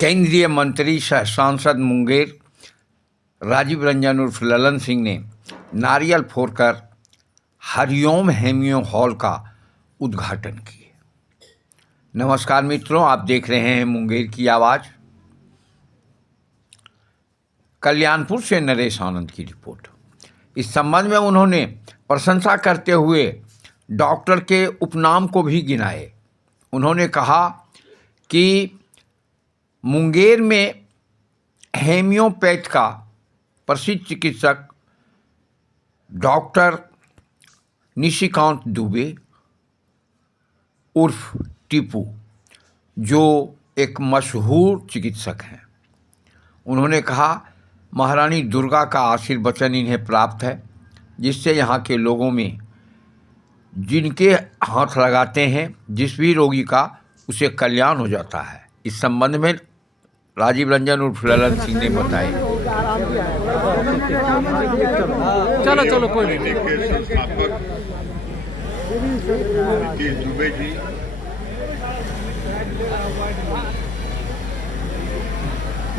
केंद्रीय मंत्री सह सांसद मुंगेर राजीव रंजन उर्फ ललन सिंह ने नारियल फोड़कर हरिओम हेमियो हॉल का उद्घाटन किए। नमस्कार मित्रों, आप देख रहे हैं मुंगेर की आवाज़। कल्याणपुर से नरेश आनंद की रिपोर्ट। इस संबंध में उन्होंने प्रशंसा करते हुए डॉक्टर के उपनाम को भी गिनाए। उन्होंने कहा कि मुंगेर में हेमियोपैथ का प्रसिद्ध चिकित्सक डॉक्टर निशिकांत दुबे उर्फ टीपू, जो एक मशहूर चिकित्सक हैं। उन्होंने कहा महारानी दुर्गा का आशीर्वचन इन्हें प्राप्त है, जिससे यहाँ के लोगों में जिनके हाथ लगाते हैं जिस भी रोगी का, उसे कल्याण हो जाता है। इस संबंध में राजीव रंजन उर्फ ललन सिंह ने बताया। चलो चलो कोई नहीं। के संस्थापक नीतीश दुबे जी,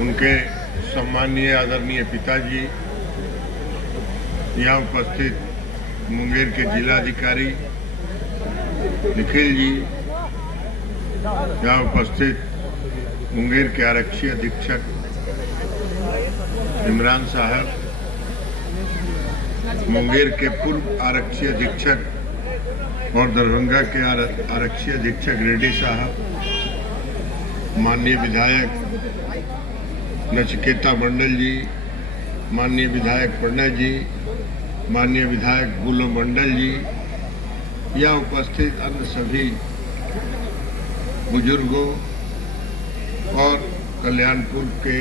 उनके सम्माननीय आदरणीय पिताजी, यहाँ उपस्थित मुंगेर के जिलाधिकारी निखिल जी, यहाँ उपस्थित मुंगेर के आरक्षी अधीक्षक इमरान साहब, मुंगेर के पूर्व आरक्षी अधीक्षक और दरभंगा के आरक्षी अधीक्षक रेड्डी साहब, माननीय विधायक नचिकेता मंडल जी, माननीय विधायक प्रणय जी, माननीय विधायक गुलो मंडल जी, यहाँ उपस्थित अन्य सभी बुजुर्गों और कल्याणपुर के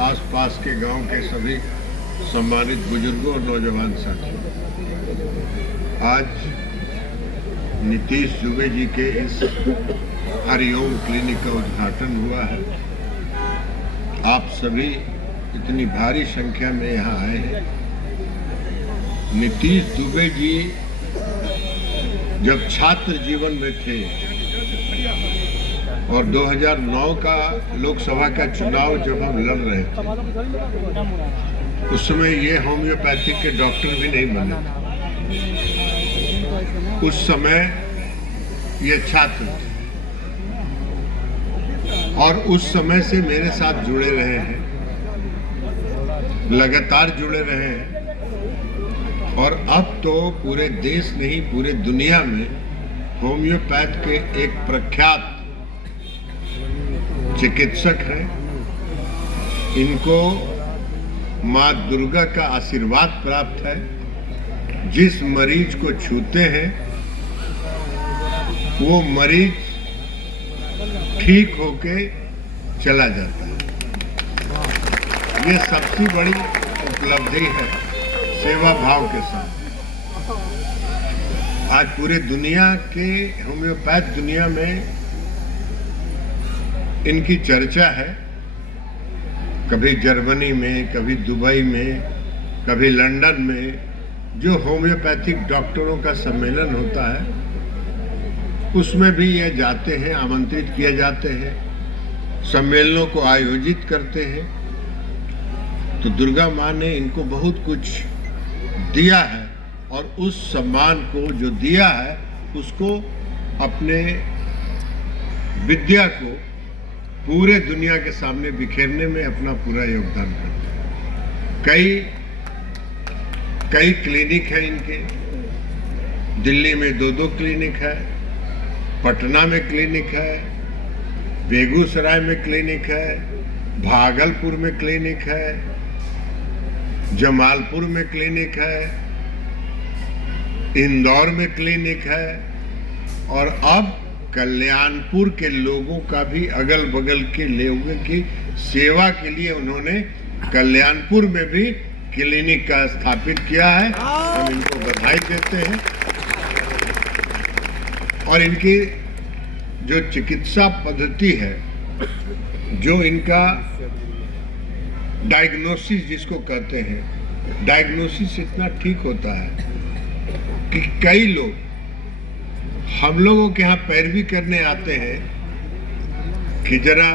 आसपास के गांव के सभी सम्मानित बुजुर्गों और नौजवान साथियों, आज नीतीश दुबे जी के इस हरिओम क्लिनिक का उद्घाटन हुआ है। आप सभी इतनी भारी संख्या में यहाँ आए हैं। नीतीश दुबे जी जब छात्र जीवन में थे और 2009 का लोकसभा का चुनाव जब हम लड़ रहे थे, उस समय ये होम्योपैथिक के डॉक्टर भी नहीं बने थे। उस समय ये छात्र थे और उस समय से मेरे साथ जुड़े रहे हैं, लगातार जुड़े रहे हैं। और अब तो पूरे देश नहीं, पूरे दुनिया में होम्योपैथ के एक प्रख्यात चिकित्सक हैं। इनको माँ दुर्गा का आशीर्वाद प्राप्त है। जिस मरीज को छूते हैं वो मरीज ठीक होके चला जाता है। ये सबसे बड़ी उपलब्धि है सेवा भाव के साथ। आज पूरे दुनिया के होम्योपैथ दुनिया में इनकी चर्चा है। कभी जर्मनी में, कभी दुबई में, कभी लंदन में जो होम्योपैथिक डॉक्टरों का सम्मेलन होता है, उसमें भी ये जाते हैं, आमंत्रित किए जाते हैं, सम्मेलनों को आयोजित करते हैं। तो दुर्गा माँ ने इनको बहुत कुछ दिया है और उस सम्मान को जो दिया है उसको, अपने विद्या को पूरे दुनिया के सामने बिखेरने में अपना पूरा योगदान करते हैं। कई क्लिनिक हैं इनके। दिल्ली में 2 क्लिनिक है, पटना में क्लिनिक है, बेगूसराय में क्लिनिक है, भागलपुर में क्लिनिक है, जमालपुर में क्लिनिक है, इंदौर में क्लिनिक है और अब कल्याणपुर के लोगों का भी, अगल बगल के लोगों की सेवा के लिए उन्होंने कल्याणपुर में भी क्लिनिक का स्थापित किया है। हम इनको बधाई देते हैं। और इनकी जो चिकित्सा पद्धति है, जो इनका डायग्नोसिस जिसको कहते हैं, डायग्नोसिस इतना ठीक होता है कि कई लोग हम लोगों के यहाँ पैरवी करने आते हैं कि जरा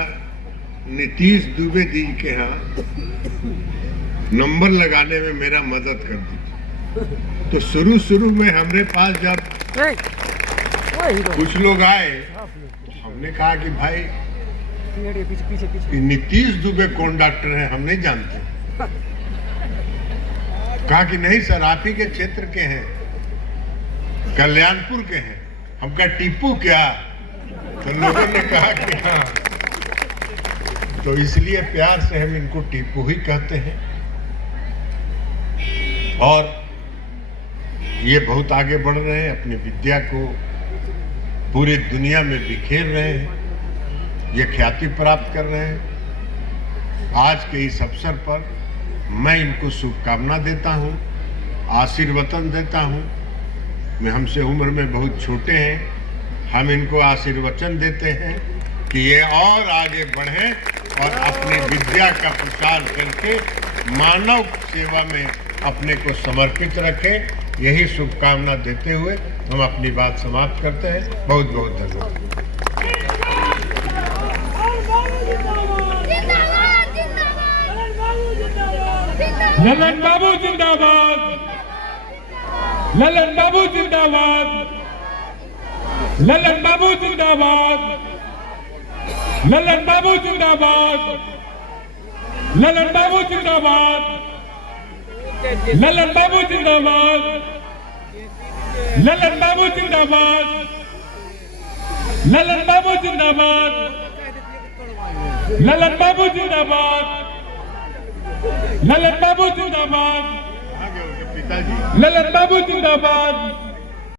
नीतीश दुबे जी के यहाँ नंबर लगाने में मेरा मदद कर दीजिए। तो शुरू में हमरे पास जब कुछ लोग आए, हमने कहा कि भाई नीतीश दुबे कौन डॉक्टर है, हम नहीं जानते। कहा कि नहीं सर, आप ही के क्षेत्र के हैं, कल्याणपुर के हैं। हम कहा टीपू क्या? तो लोगों ने कहा कि हाँ। तो इसलिए प्यार से हम इनको टीपू ही कहते हैं। और ये बहुत आगे बढ़ रहे हैं, अपनी विद्या को पूरी दुनिया में बिखेर रहे हैं, ये ख्याति प्राप्त कर रहे हैं। आज के इस अवसर पर मैं इनको शुभकामना देता हूँ, आशीर्वचन देता हूँ। मैं हमसे उम्र में बहुत छोटे हैं, हम इनको आशीर्वचन देते हैं कि ये और आगे बढ़ें और अपनी विद्या का प्रसार करके मानव सेवा में अपने को समर्पित रखें। यही शुभकामना देते हुए हम अपनी बात समाप्त करते हैं। बहुत बहुत धन्यवाद। ललन बाबू जिंदाबाद, ललन बाबू जिंदाबाद, ललन बाबू जिंदाबाद, ललन बाबू जिंदाबाद, ललन बाबू जिंदाबाद, ललन बाबू जिंदाबाद, ललन बाबू जिंदाबाद, ललन बाबू जिंदाबाद, ललन बाबू जिंदाबाद, ललन बाबू जिंदाबाद, पिताजी ललन बाबू जिंदाबाद।